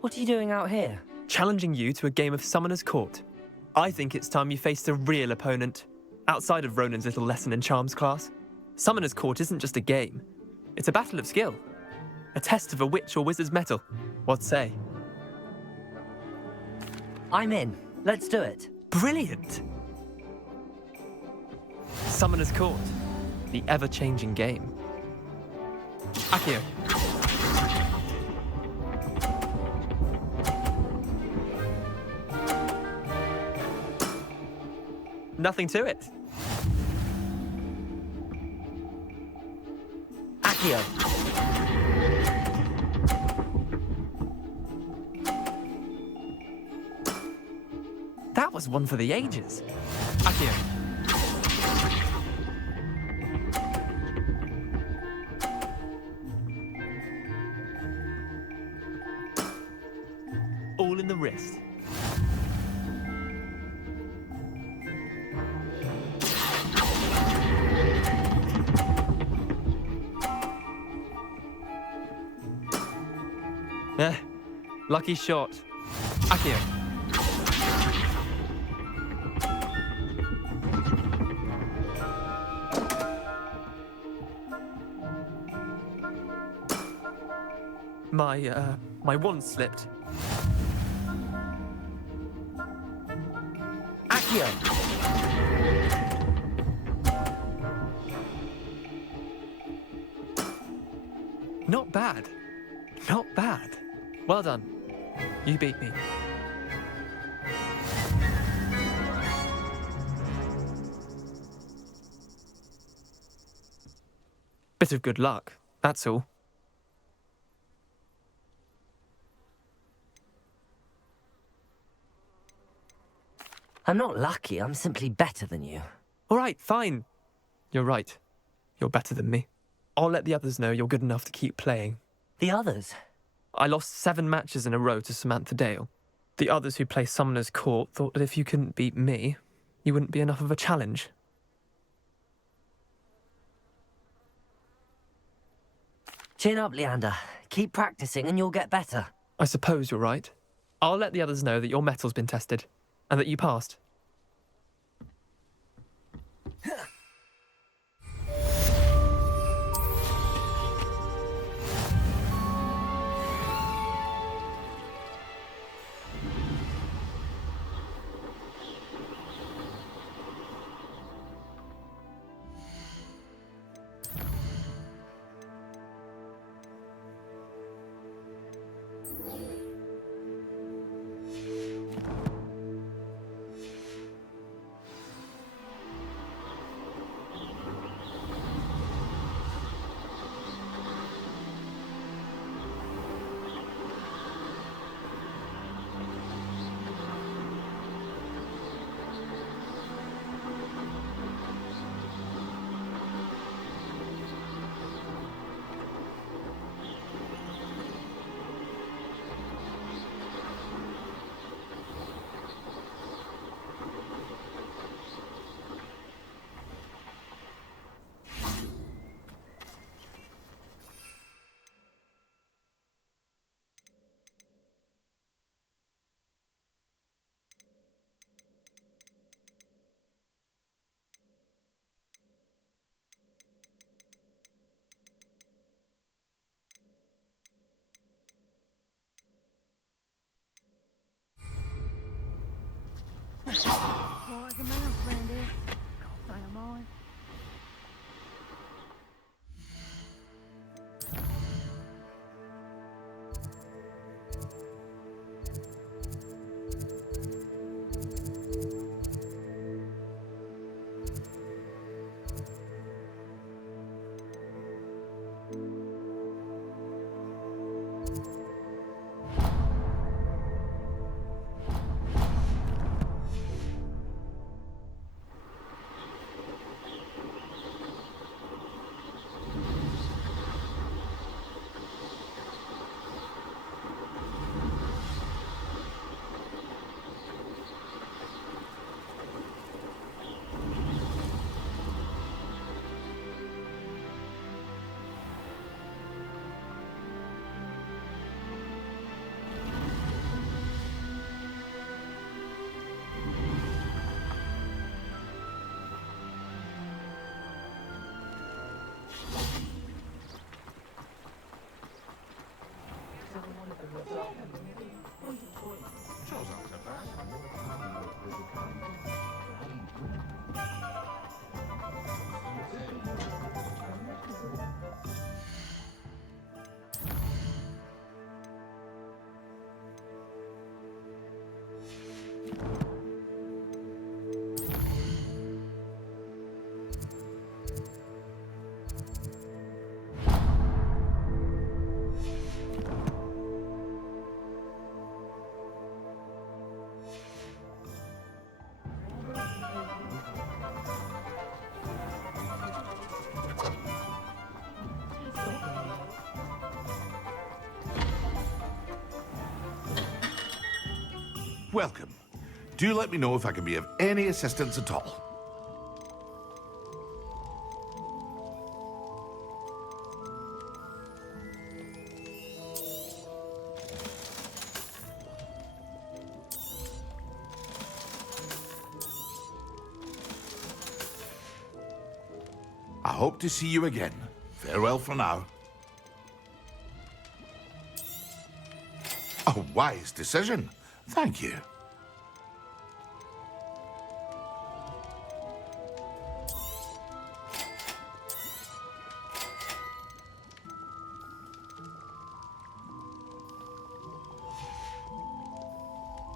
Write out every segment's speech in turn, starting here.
What are you doing out here? Challenging you to a game of Summoner's Court. I think it's time you faced a real opponent, outside of Ronan's little lesson in charms class. Summoner's Court isn't just a game. It's a battle of skill. A test of a witch or wizard's mettle. What say? I'm in. Let's do it. Brilliant! Summoner's Court. The ever-changing game. Accio. Nothing to it. Accio. That was one for the ages. Accio. All in the wrist. Lucky shot. Accio. My wand slipped. Accio. Not bad. Not bad. Well done. You beat me. Bit of good luck, that's all. I'm not lucky, I'm simply better than you. All right, fine. You're right. You're better than me. I'll let the others know you're good enough to keep playing. The others? I lost 7 matches in a row to Samantha Dale. The others who play Summoner's Court thought that if you couldn't beat me, you wouldn't be enough of a challenge. Chin up, Leander. Keep practicing and you'll get better. I suppose you're right. I'll let the others know that your metal's been tested, and that you passed. Like a mouse, Randy. Can't say I'm mine. Welcome. Do let me know if I can be of any assistance at all. I hope to see you again. Farewell for now. A wise decision. Thank you.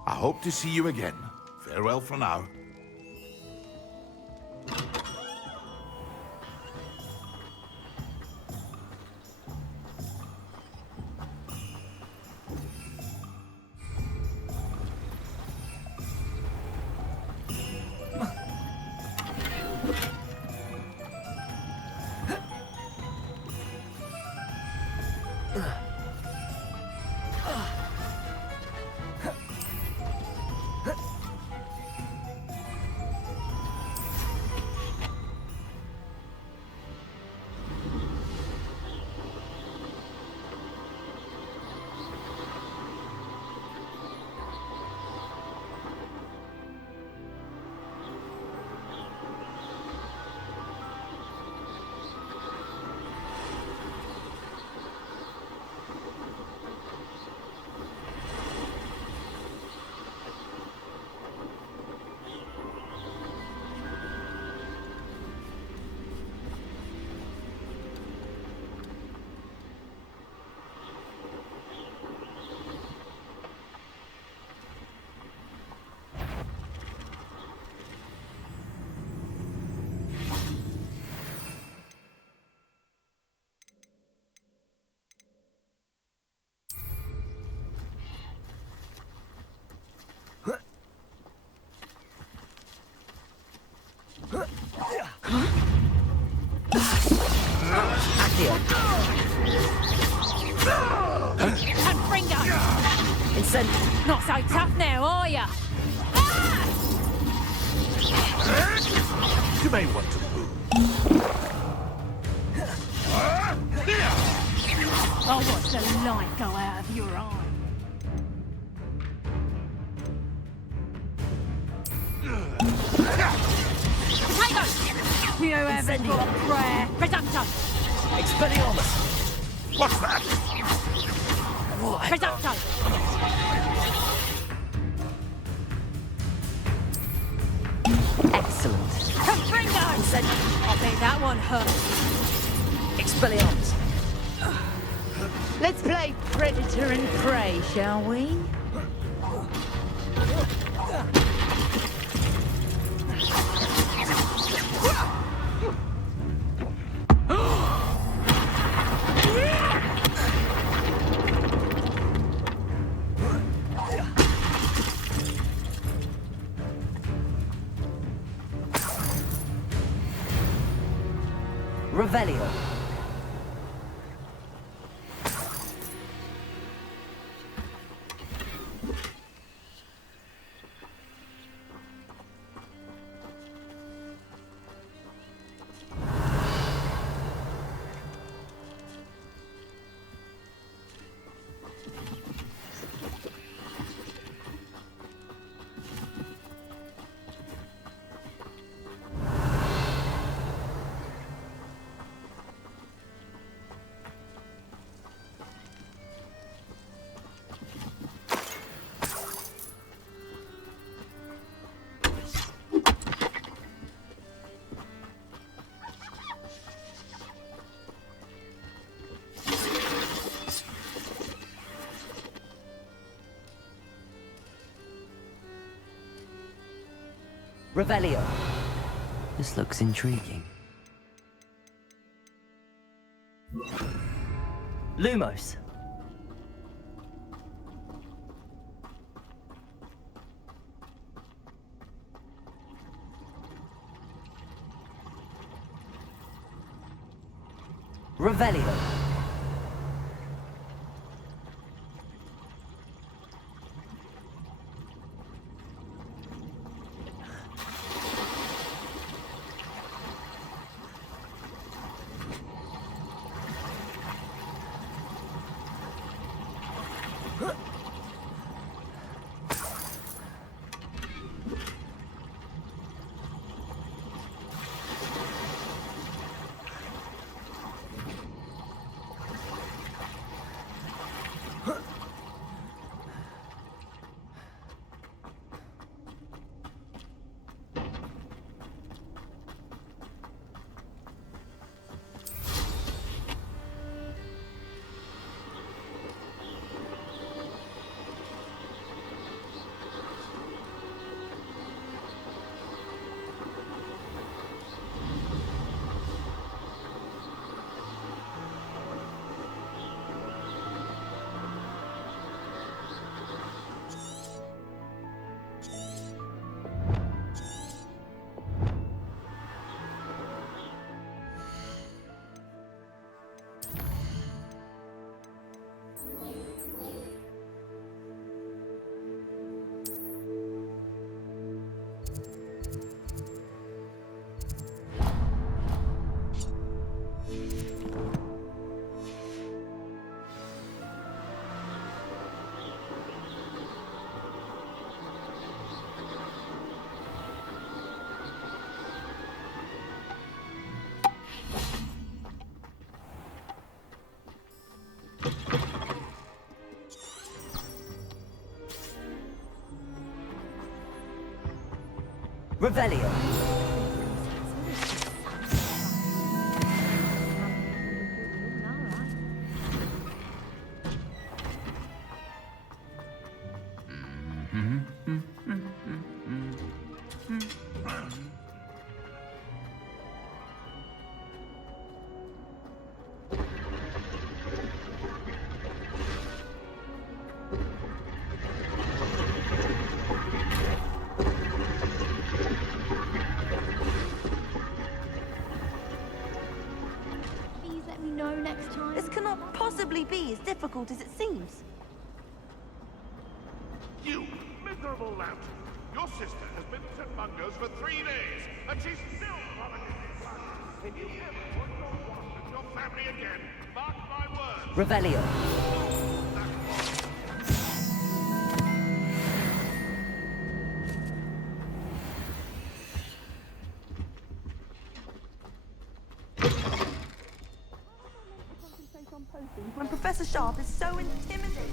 I hope to see you again. Farewell for now. Not so tough now, are ya? You may want to move. I'll watch the light go out of your eye. Potato! You haven't got a prayer. Reducto! Expelliarmus! What's that? Reducto! Excellent. Confringo! I bet that one hurt. Expelliarmus! Let's play predator and prey, shall we? Revelio. Revelio. This looks intriguing. Lumos. Revelio. Revelio. Please let me know next time. This cannot possibly be as difficult as it seems. You miserable lout! Your sister has been at St. Mungo's for 3 days, and she's still vomiting this blood. If you ever put your wand at your family again, mark my words. Revelio. That was When Professor Sharp is so intimidating.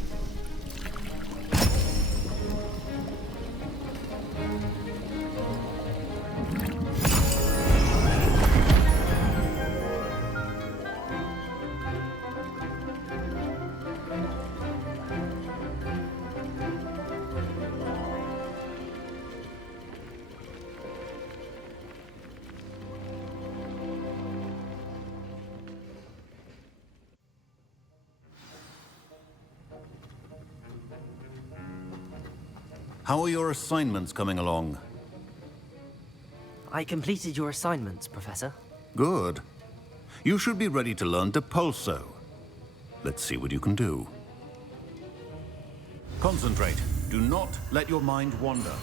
How are your assignments coming along? I completed your assignments, Professor. Good. You should be ready to learn Depulso. Let's see what you can do. Concentrate. Do not let your mind wander.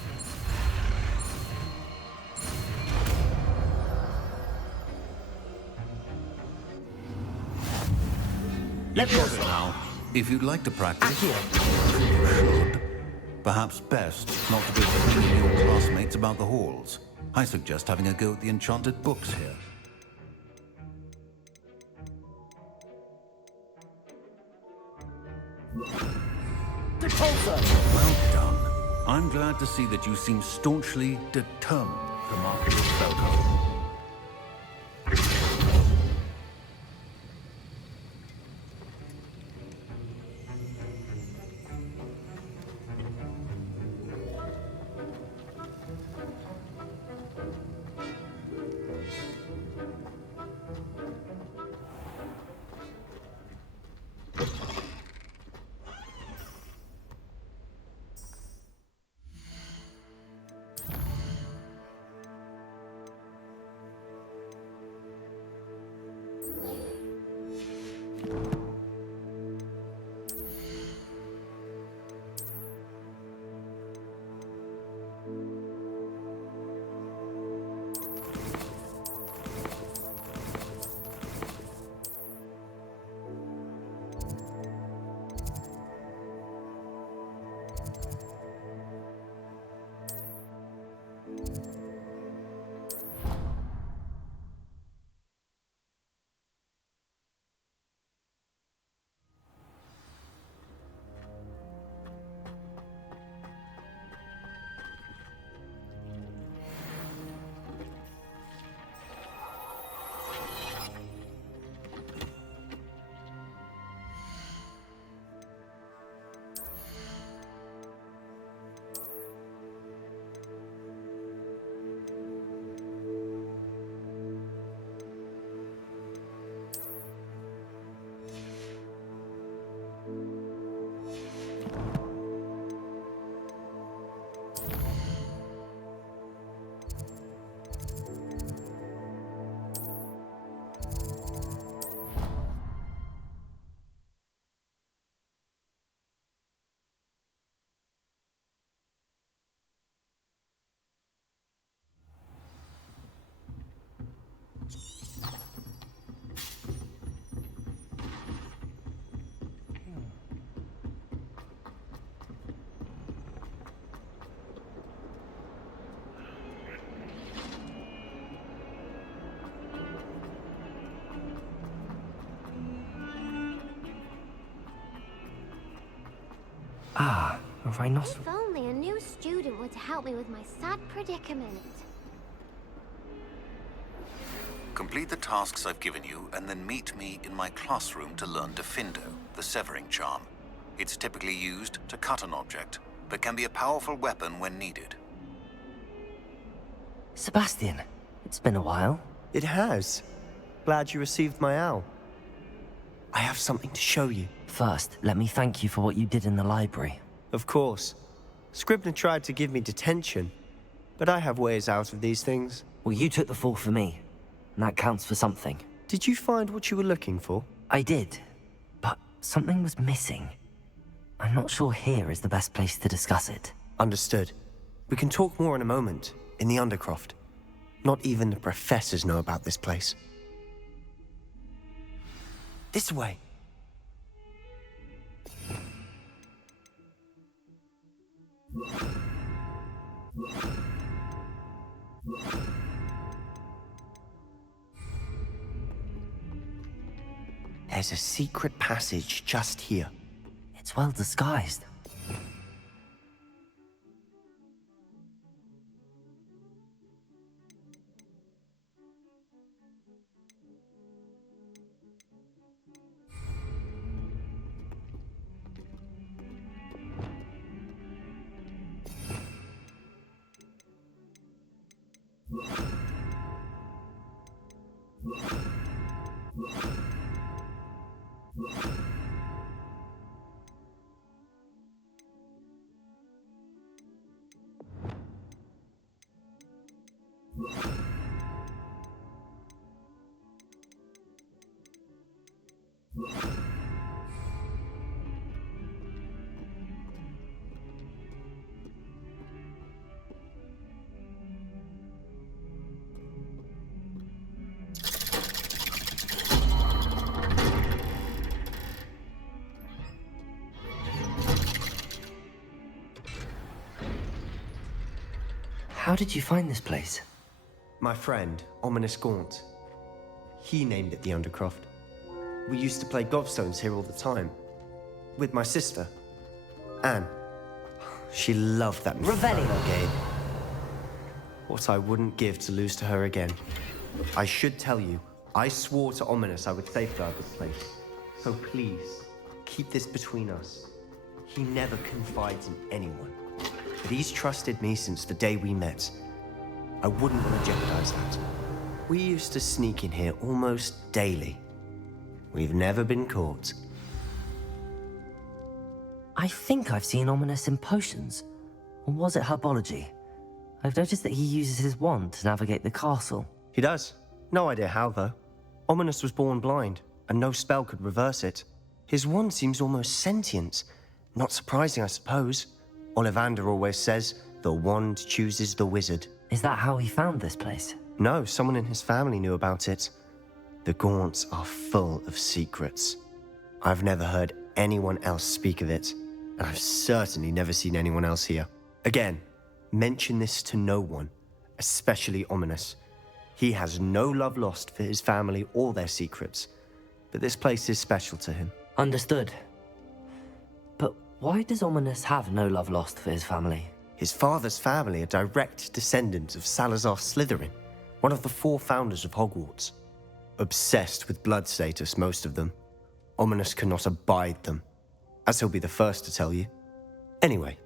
You've got it now. If you'd like to practice, you should. Perhaps best not to be telling your classmates about the halls. I suggest having a go at the enchanted books here. Depulso! Well done. I'm glad to see that you seem staunchly determined to master your spellcode. Ah, a rhinoceros. If only a new student were to help me with my sad predicament. Complete the tasks I've given you, and then meet me in my classroom to learn Defindo, the severing charm. It's typically used to cut an object, but can be a powerful weapon when needed. Sebastian, it's been a while. It has. Glad you received my owl. I have something to show you. First, let me thank you for what you did in the library. Of course. Scribner tried to give me detention, but I have ways out of these things. Well, you took the fall for me, and that counts for something. Did you find what you were looking for? I did, but something was missing. I'm not sure here is the best place to discuss it. Understood. We can talk more in a moment, in the Undercroft. Not even the professors know about this place. This way. There's a secret passage just here. It's well disguised. How did you find this place? My friend, Ominous Gaunt. He named it the Undercroft. We used to play gobstones here all the time. With my sister, Anne. She loved that Revelio game. What I wouldn't give to lose to her again. I should tell you, I swore to Ominous I would safeguard this place. So please, keep this between us. He never confides in anyone. But he's trusted me since the day we met. I wouldn't want to jeopardize that. We used to sneak in here almost daily. We've never been caught. I think I've seen Ominous in potions. Or was it herbology? I've noticed that he uses his wand to navigate the castle. He does. No idea how, though. Ominous was born blind, and no spell could reverse it. His wand seems almost sentient. Not surprising, I suppose. Ollivander always says, the wand chooses the wizard. Is that how he found this place? No, someone in his family knew about it. The Gaunts are full of secrets. I've never heard anyone else speak of it, and I've certainly never seen anyone else here. Again, mention this to no one, especially Ominous. He has no love lost for his family or their secrets, but this place is special to him. Understood. But why does Ominous have no love lost for his family? His father's family are direct descendants of Salazar Slytherin, one of the 4 founders of Hogwarts. Obsessed with blood status, most of them. Ominous cannot abide them, as he'll be the first to tell you. Anyway,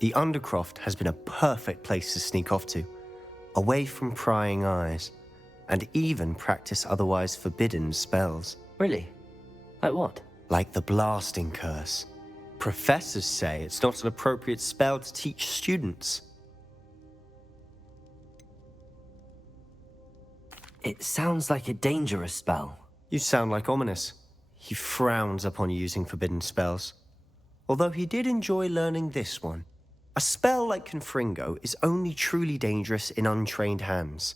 the Undercroft has been a perfect place to sneak off to, away from prying eyes, and even practice otherwise forbidden spells. Really? Like what? Like the blasting curse. Professors say it's not an appropriate spell to teach students. It sounds like a dangerous spell. You sound like Ominous. He frowns upon using forbidden spells. Although he did enjoy learning this one. A spell like Confringo is only truly dangerous in untrained hands.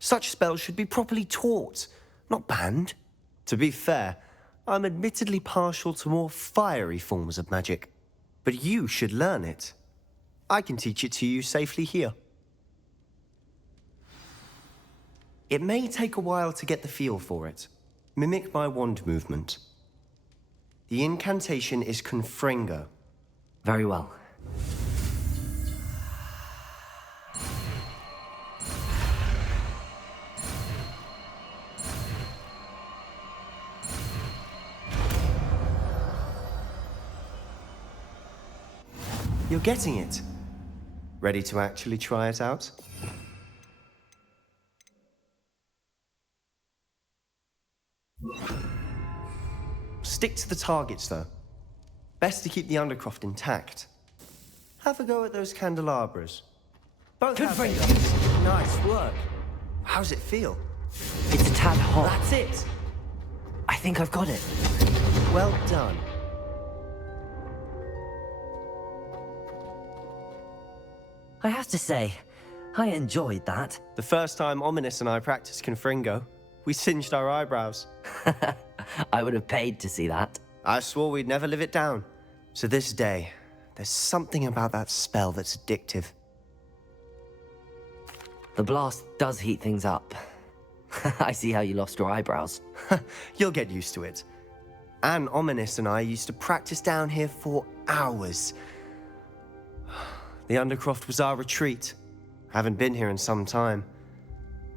Such spells should be properly taught, not banned. To be fair, I'm admittedly partial to more fiery forms of magic. But you should learn it. I can teach it to you safely here. It may take a while to get the feel for it. Mimic my wand movement. The incantation is Confringo. Very well. You're getting it. Ready to actually try it out? Stick to the targets, though. Best to keep the undercroft intact. Have a go at those candelabras. Both Good have for you. Nice work. How's it feel? It's a tad hot. That's it. I think I've got it. Well done. I have to say, I enjoyed that. The first time Ominous and I practiced Confringo, we singed our eyebrows. I would have paid to see that. I swore we'd never live it down. So this day, there's something about that spell that's addictive. The blast does heat things up. I see how you lost your eyebrows. You'll get used to it. Anne, Ominous and I used to practice down here for hours. The Undercroft was our retreat. Haven't been here in some time.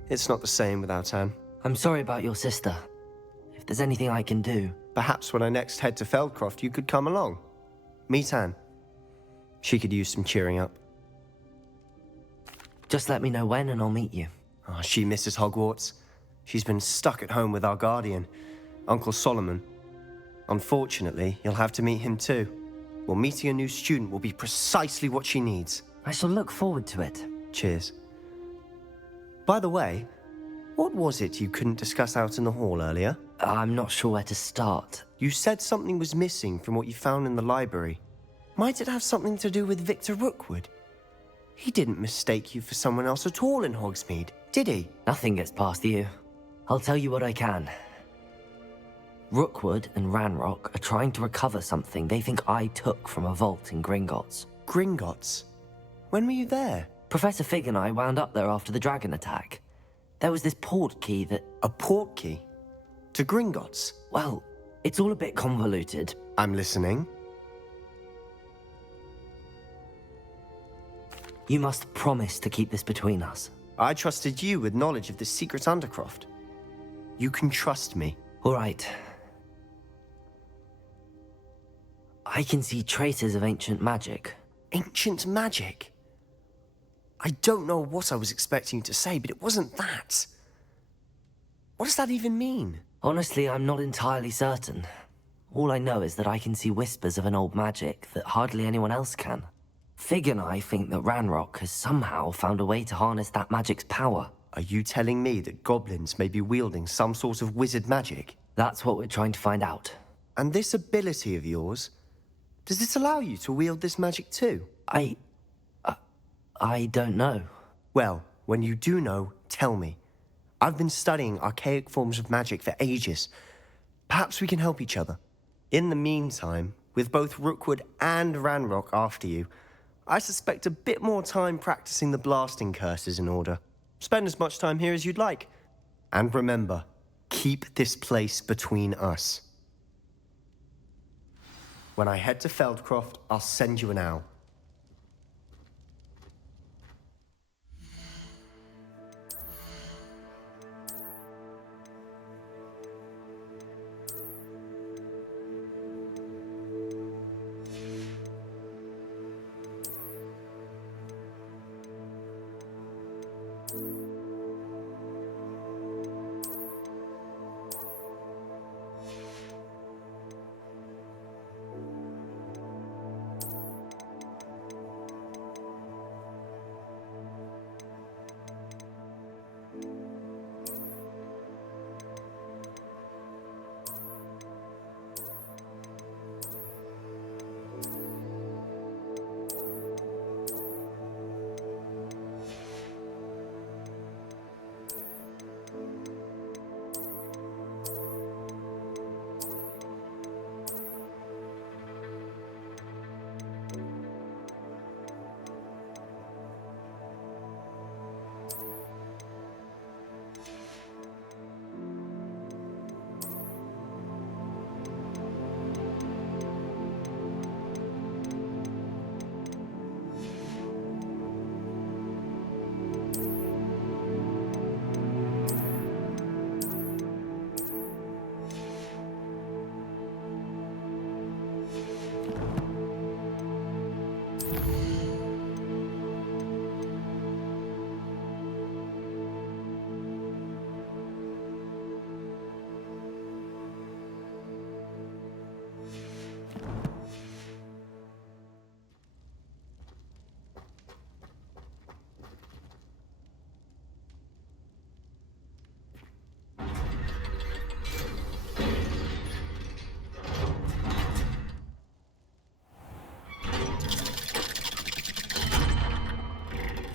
It's not the same without Anne. I'm sorry about your sister. If there's anything I can do... Perhaps when I next head to Feldcroft, you could come along. Meet Anne. She could use some cheering up. Just let me know when and I'll meet you. Oh, she misses Hogwarts. She's been stuck at home with our guardian, Uncle Solomon. Unfortunately, you'll have to meet him too. Well, meeting a new student will be precisely what she needs. I shall look forward to it. Cheers. By the way, what was it you couldn't discuss out in the hall earlier? I'm not sure where to start. You said something was missing from what you found in the library. Might it have something to do with Victor Rookwood? He didn't mistake you for someone else at all in Hogsmeade, did he? Nothing gets past you. I'll tell you what I can. Rookwood and Ranrock are trying to recover something they think I took from a vault in Gringotts. Gringotts? When were you there? Professor Fig and I wound up there after the dragon attack. There was this portkey that... A portkey? To Gringotts? Well, it's all a bit convoluted. I'm listening. You must promise to keep this between us. I trusted you with knowledge of the secret Undercroft. You can trust me. All right. I can see traces of ancient magic. Ancient magic? I don't know what I was expecting you to say, but it wasn't that. What does that even mean? Honestly, I'm not entirely certain. All I know is that I can see whispers of an old magic that hardly anyone else can. Fig and I think that Ranrock has somehow found a way to harness that magic's power. Are you telling me that goblins may be wielding some sort of wizard magic? That's what we're trying to find out. And this ability of yours, does it allow you to wield this magic too? I don't know. Well, when you do know, tell me. I've been studying archaic forms of magic for ages. Perhaps we can help each other. In the meantime, with both Rookwood and Ranrock after you, I suspect a bit more time practicing the blasting curse is in order. Spend as much time here as you'd like. And remember, keep this place between us. When I head to Feldcroft, I'll send you an owl.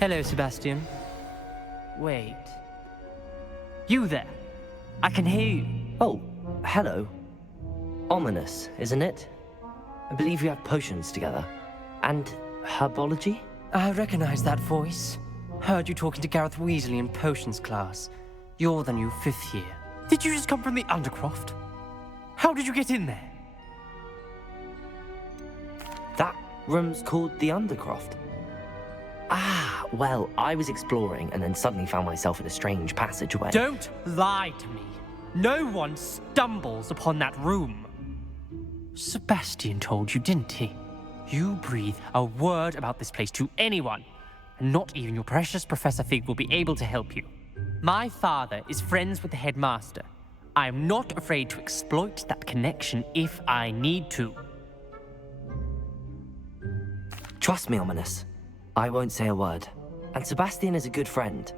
Hello, Sebastian. Wait. You there? I can hear you. Oh, hello. Ominous, isn't it? I believe we had potions together. And herbology? I recognize that voice. Heard you talking to Gareth Weasley in potions class. You're the new 5th year. Did you just come from the Undercroft? How did you get in there? That room's called the Undercroft. Ah, well, I was exploring and then suddenly found myself in a strange passageway. Don't lie to me. No one stumbles upon that room. Sebastian told you, didn't he? You breathe a word about this place to anyone, and not even your precious Professor Fig will be able to help you. My father is friends with the headmaster. I am not afraid to exploit that connection if I need to. Trust me, Ominous. I won't say a word. And Sebastian is a good friend.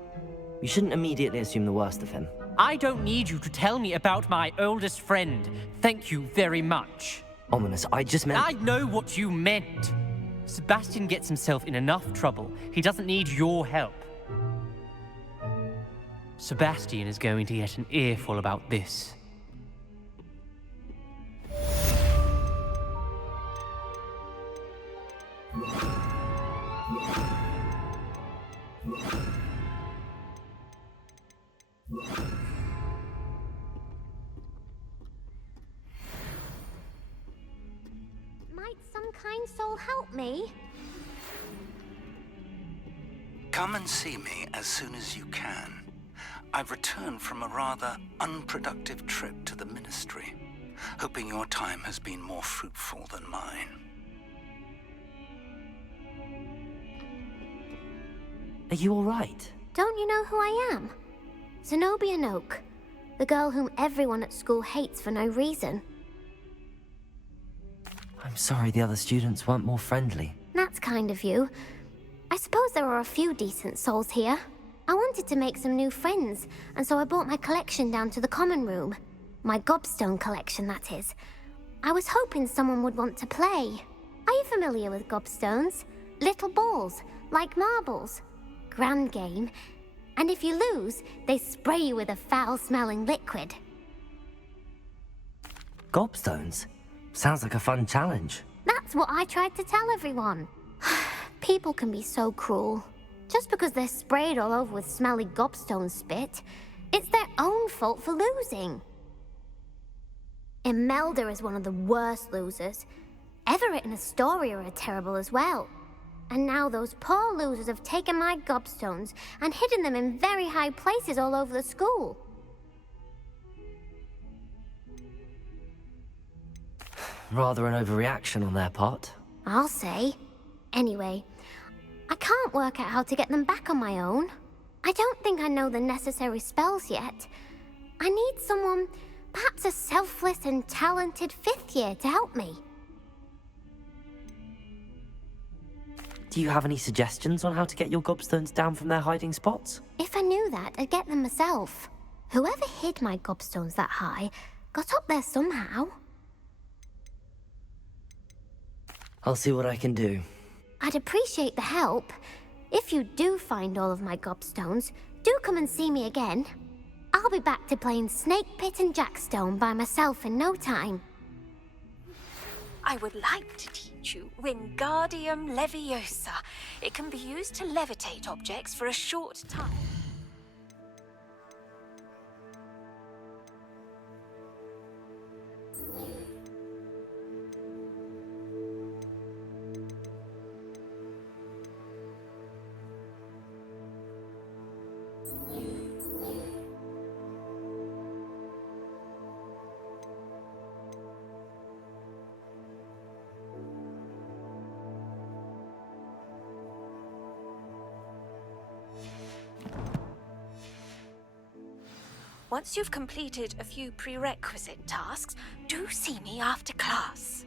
You shouldn't immediately assume the worst of him. I don't need you to tell me about my oldest friend. Thank you very much. Ominous, I just meant... I know what you meant. Sebastian gets himself in enough trouble. He doesn't need your help. Sebastian is going to get an earful about this. Might some kind soul help me? Come and see me as soon as you can. I've returned from a rather unproductive trip to the Ministry, hoping your time has been more fruitful than mine. Are you all right? Don't you know who I am? Zenobia Noak, the girl whom everyone at school hates for no reason. I'm sorry the other students weren't more friendly. That's kind of you. I suppose there are a few decent souls here. I wanted to make some new friends, and so I brought my collection down to the common room. My gobstone collection, that is. I was hoping someone would want to play. Are you familiar with gobstones? Little balls, like marbles. Grand game. And if you lose, they spray you with a foul-smelling liquid. Gobstones? Sounds like a fun challenge. That's what I tried to tell everyone. People can be so cruel. Just because they're sprayed all over with smelly gobstone spit, it's their own fault for losing. Imelda is one of the worst losers. Everett and Astoria are terrible as well. And now those poor losers have taken my gobstones and hidden them in very high places all over the school. Rather an overreaction on their part. I'll say. Anyway, I can't work out how to get them back on my own. I don't think I know the necessary spells yet. I need someone, perhaps a selfless and talented 5th year to help me. Do you have any suggestions on how to get your gobstones down from their hiding spots? If I knew that, I'd get them myself. Whoever hid my gobstones that high got up there somehow. I'll see what I can do. I'd appreciate the help. If you do find all of my gobstones, do come and see me again. I'll be back to playing Snake Pit and Jackstone by myself in no time. I would like to teach you Wingardium Leviosa. It can be used to levitate objects for a short time. Once you've completed a few prerequisite tasks, do see me after class.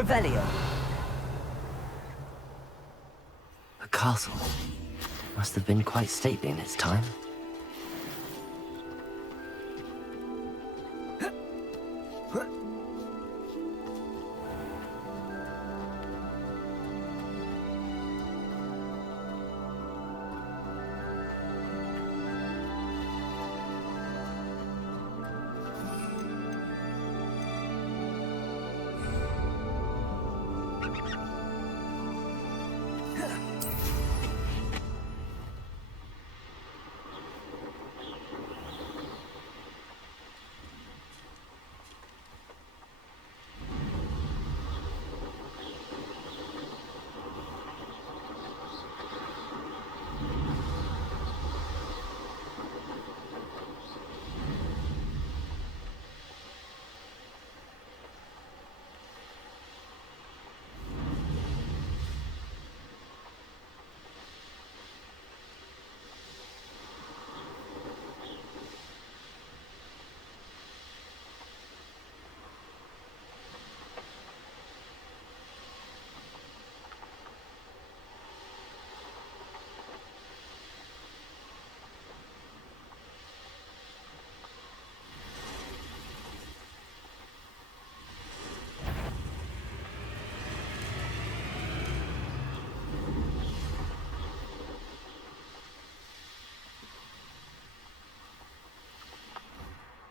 Revelio. A castle. Must have been quite stately in its time.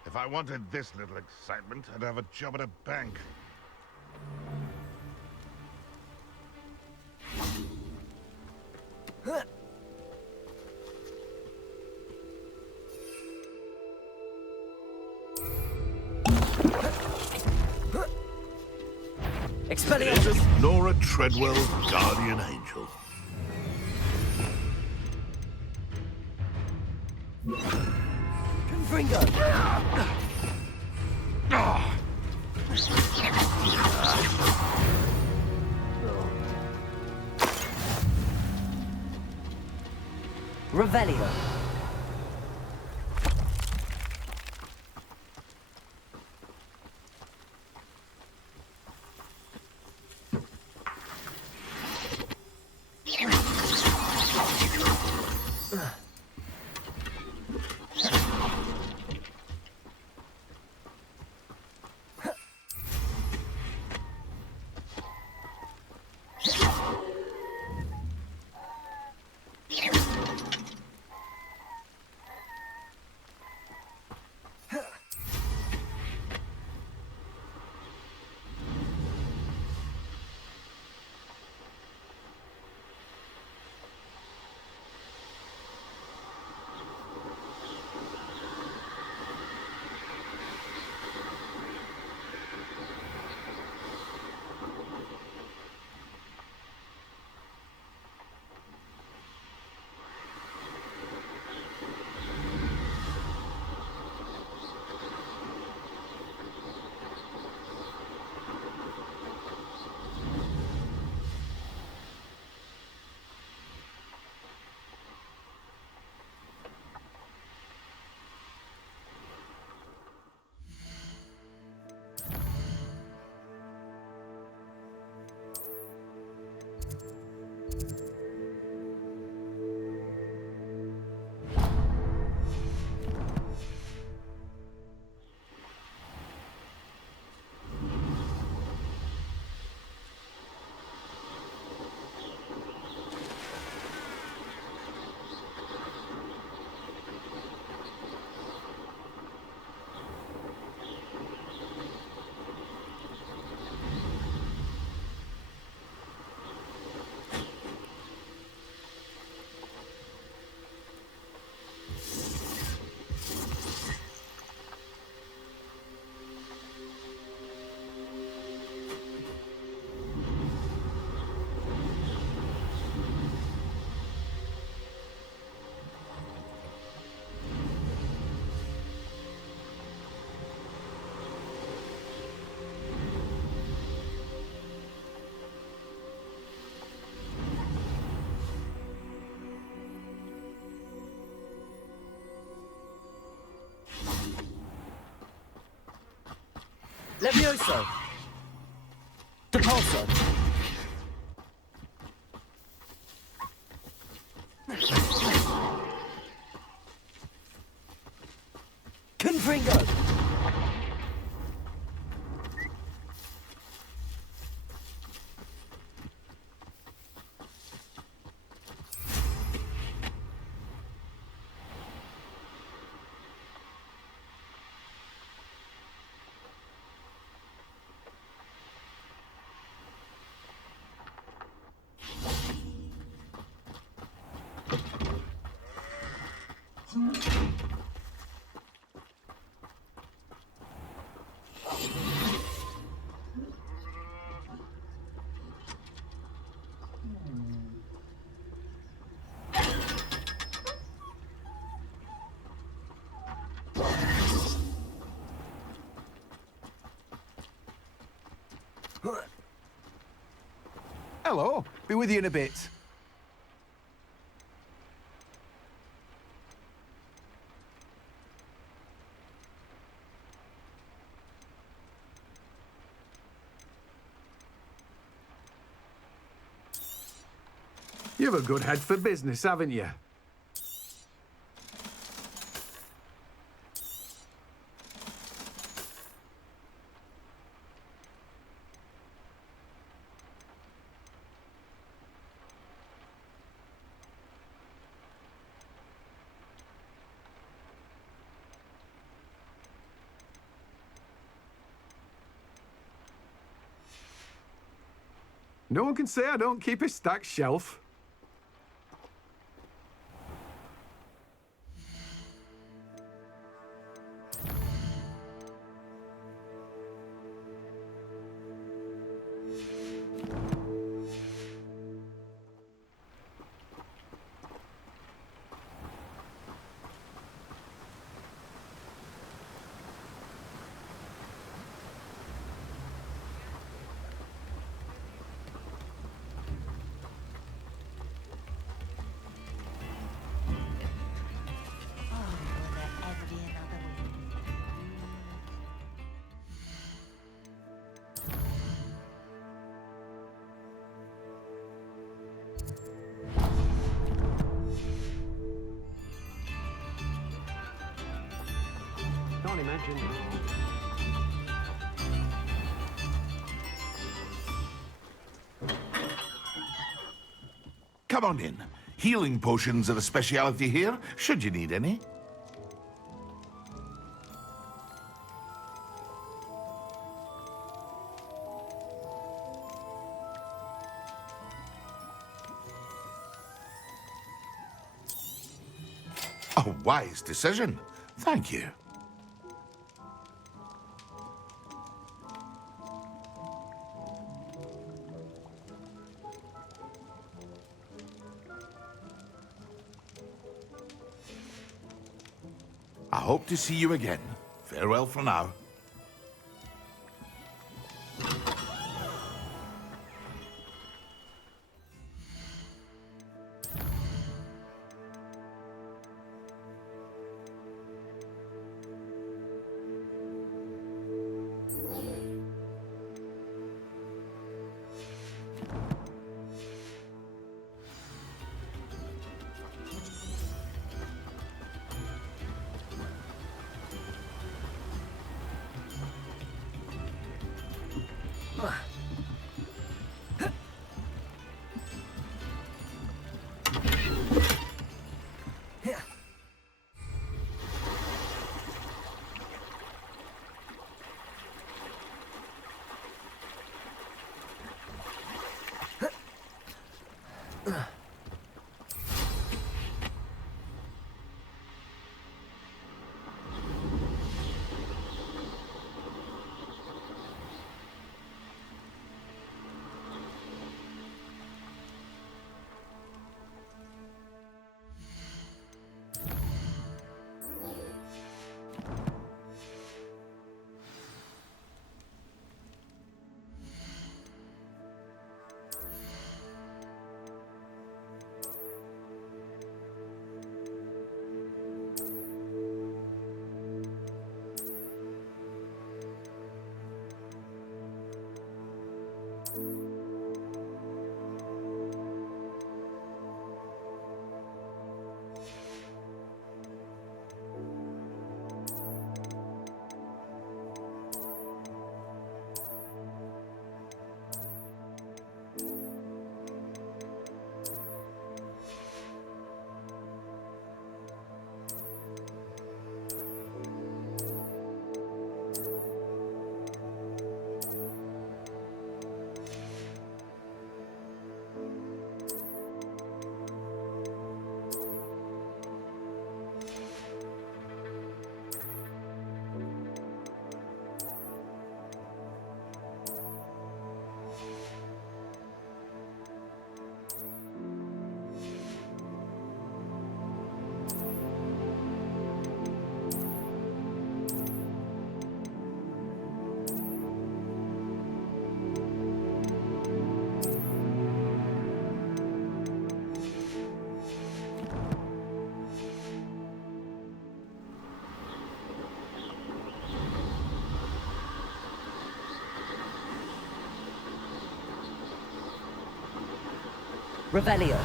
If I wanted this little excitement, I'd have a job at a bank. Expelliarmus! Nora Treadwell, Guardian Angel. Confringo! Revelio. Levioso! Depulso! Confringo! Hello. Be with you in a bit. You've a good head for business, haven't you? No one can say I don't keep a stacked shelf. Can't imagine. Come on in. Healing potions are a speciality here, should you need any. A wise decision. Thank you. I hope to see you again. Farewell for now. Revelio.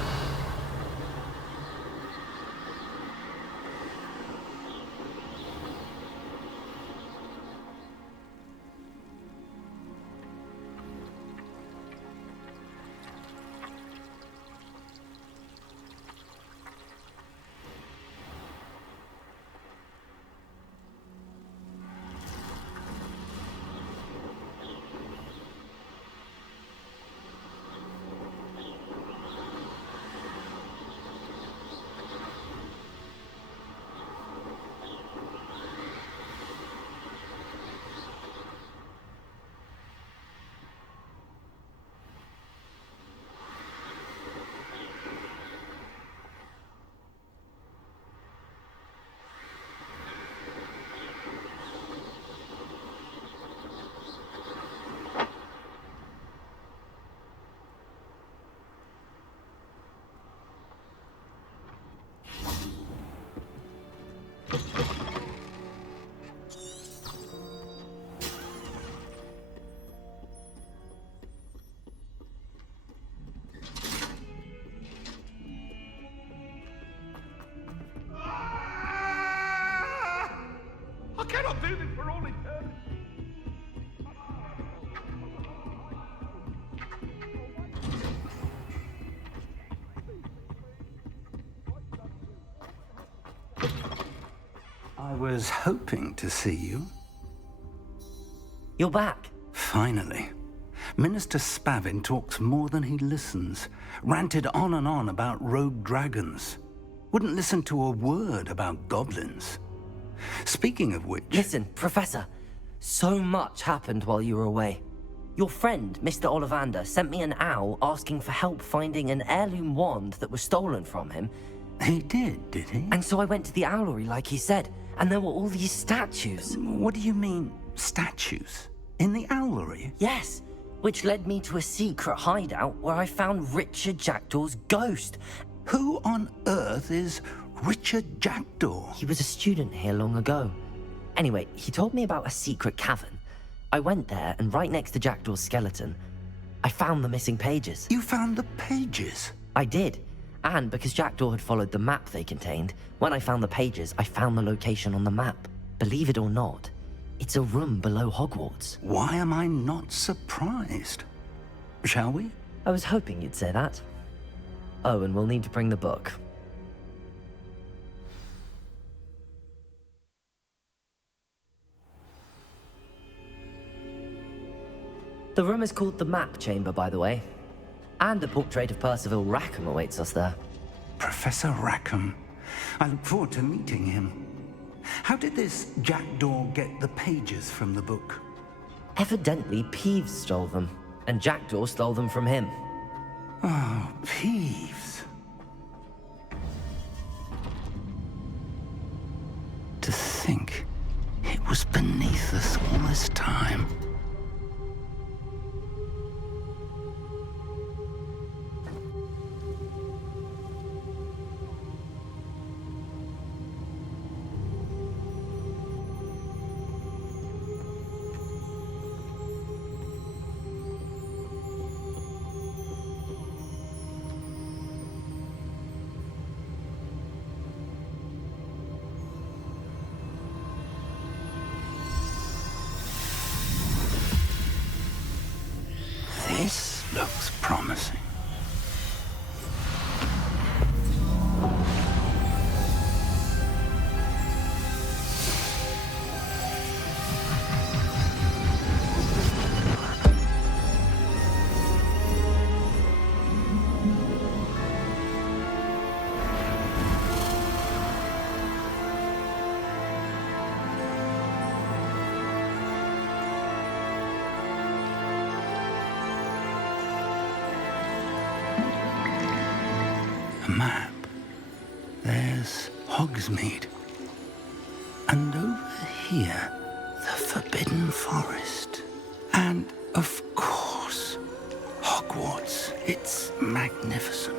I cannot do this for all eternity. I was hoping to see you. You're back. Finally. Minister Spavin talks more than he listens. Ranted on and on about rogue dragons. Wouldn't listen to a word about goblins. Speaking of which... Listen, Professor. So much happened while you were away. Your friend, Mr. Ollivander, sent me an owl asking for help finding an heirloom wand that was stolen from him. He did he? And so I went to the owlery like he said, and there were all these statues. What do you mean, statues? In the owlery? Yes, which led me to a secret hideout where I found Richard Jackdaw's ghost. Who on earth is Richard Jackdaw? He was a student here long ago. Anyway, he told me about a secret cavern. I went there, and right next to Jackdaw's skeleton, I found the missing pages. You found the pages? I did. And because Jackdaw had followed the map they contained, when I found the pages, I found the location on the map. Believe it or not, it's a room below Hogwarts. Why am I not surprised? Shall we? I was hoping you'd say that. Oh, and we'll need to bring the book. The room is called the Map Chamber, by the way. And a portrait of Percival Rackham awaits us there. Professor Rackham. I look forward to meeting him. How did this Jackdaw get the pages from the book? Evidently, Peeves stole them, and Jackdaw stole them from him. Oh, Peeves. To think it was beneath us all this time. This looks promising. A map. There's Hogsmeade. And over here, the Forbidden Forest. And, of course, Hogwarts. It's magnificent.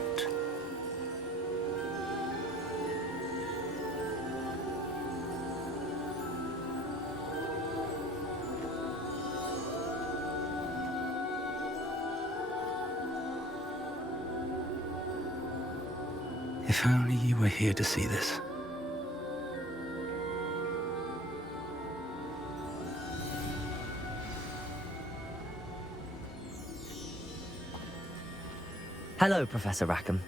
If only you were here to see this. Hello, Professor Rackham.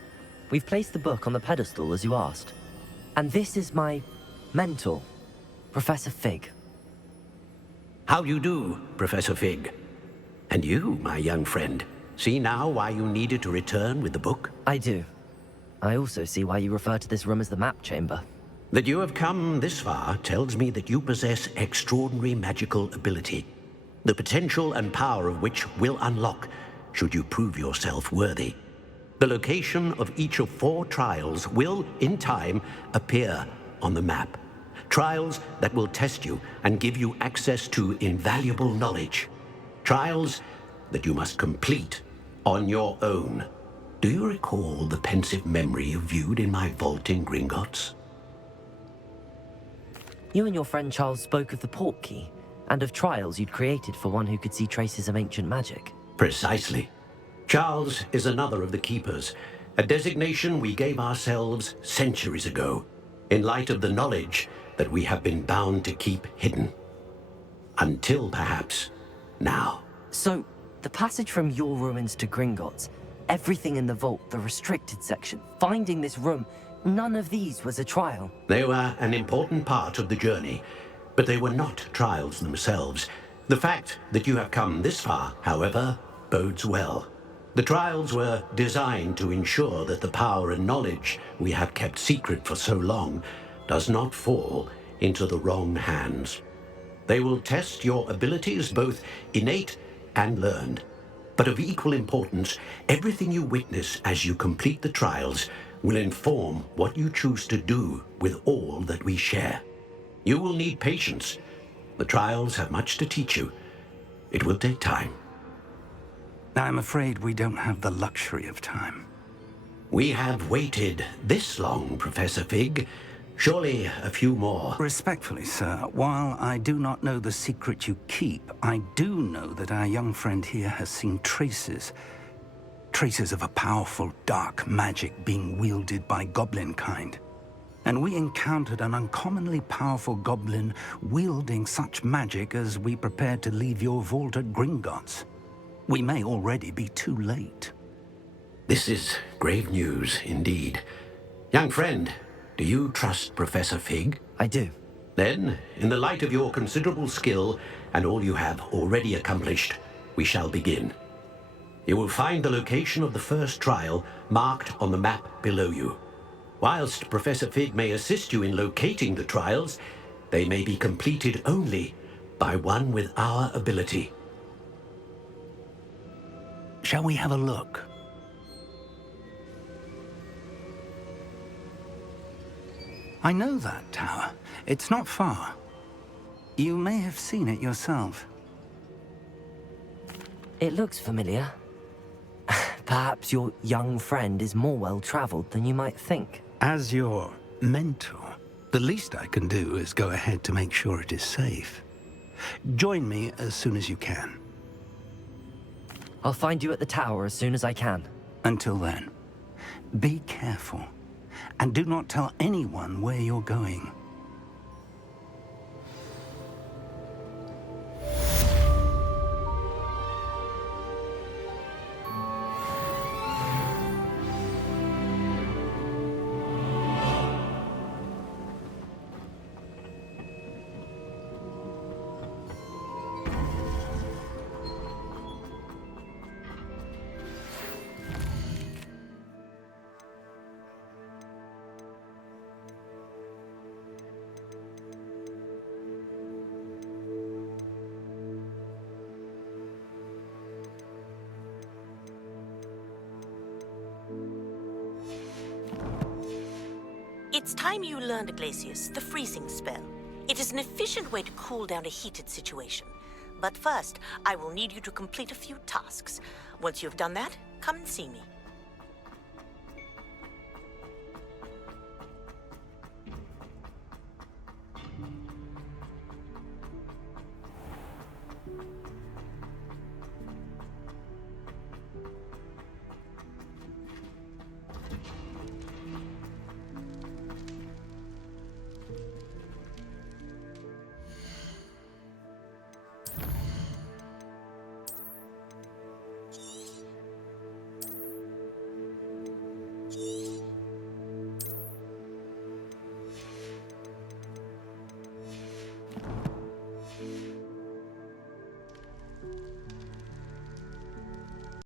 We've placed the book on the pedestal as you asked. And this is my mentor, Professor Fig. How you do, Professor Fig? And you, my young friend, see now why you needed to return with the book? I do. I also see why you refer to this room as the map chamber. That you have come this far tells me that you possess extraordinary magical ability, the potential and power of which will unlock should you prove yourself worthy. The location of each of 4 trials will, in time, appear on the map. Trials that will test you and give you access to invaluable knowledge. Trials that you must complete on your own. Do you recall the pensive memory you viewed in my vault in Gringotts? You and your friend Charles spoke of the Portkey, and of trials you'd created for one who could see traces of ancient magic. Precisely. Charles is another of the Keepers, a designation we gave ourselves centuries ago, in light of the knowledge that we have been bound to keep hidden. Until, perhaps, now. So, the passage from your ruins to Gringotts, everything in the vault, the restricted section, finding this room, none of these was a trial. They were an important part of the journey, but they were not trials themselves. The fact that you have come this far, however, bodes well. The trials were designed to ensure that the power and knowledge we have kept secret for so long does not fall into the wrong hands. They will test your abilities, both innate and learned. But of equal importance, everything you witness as you complete the trials will inform what you choose to do with all that we share. You will need patience. The trials have much to teach you. It will take time. I'm afraid we don't have the luxury of time. We have waited this long, Professor Fig. Surely a few more. Respectfully, sir, while I do not know the secret you keep, I do know that our young friend here has seen traces of a powerful dark magic being wielded by goblin kind. And we encountered an uncommonly powerful goblin wielding such magic as we prepared to leave your vault at Gringotts. We may already be too late. This is grave news indeed. Young friend, do you trust Professor Fig? I do. Then, in the light of your considerable skill and all you have already accomplished, we shall begin. You will find the location of the first trial marked on the map below you. Whilst Professor Fig may assist you in locating the trials, they may be completed only by one with our ability. Shall we have a look? I know that tower. It's not far. You may have seen it yourself. It looks familiar. Perhaps your young friend is more well-traveled than you might think. As your mentor, the least I can do is go ahead to make sure it is safe. Join me as soon as you can. I'll find you at the tower as soon as I can. Until then, be careful, and do not tell anyone where you're going. It's time you learned, Glacius, the freezing spell. It is an efficient way to cool down a heated situation. But first, I will need you to complete a few tasks. Once you've done that, come and see me.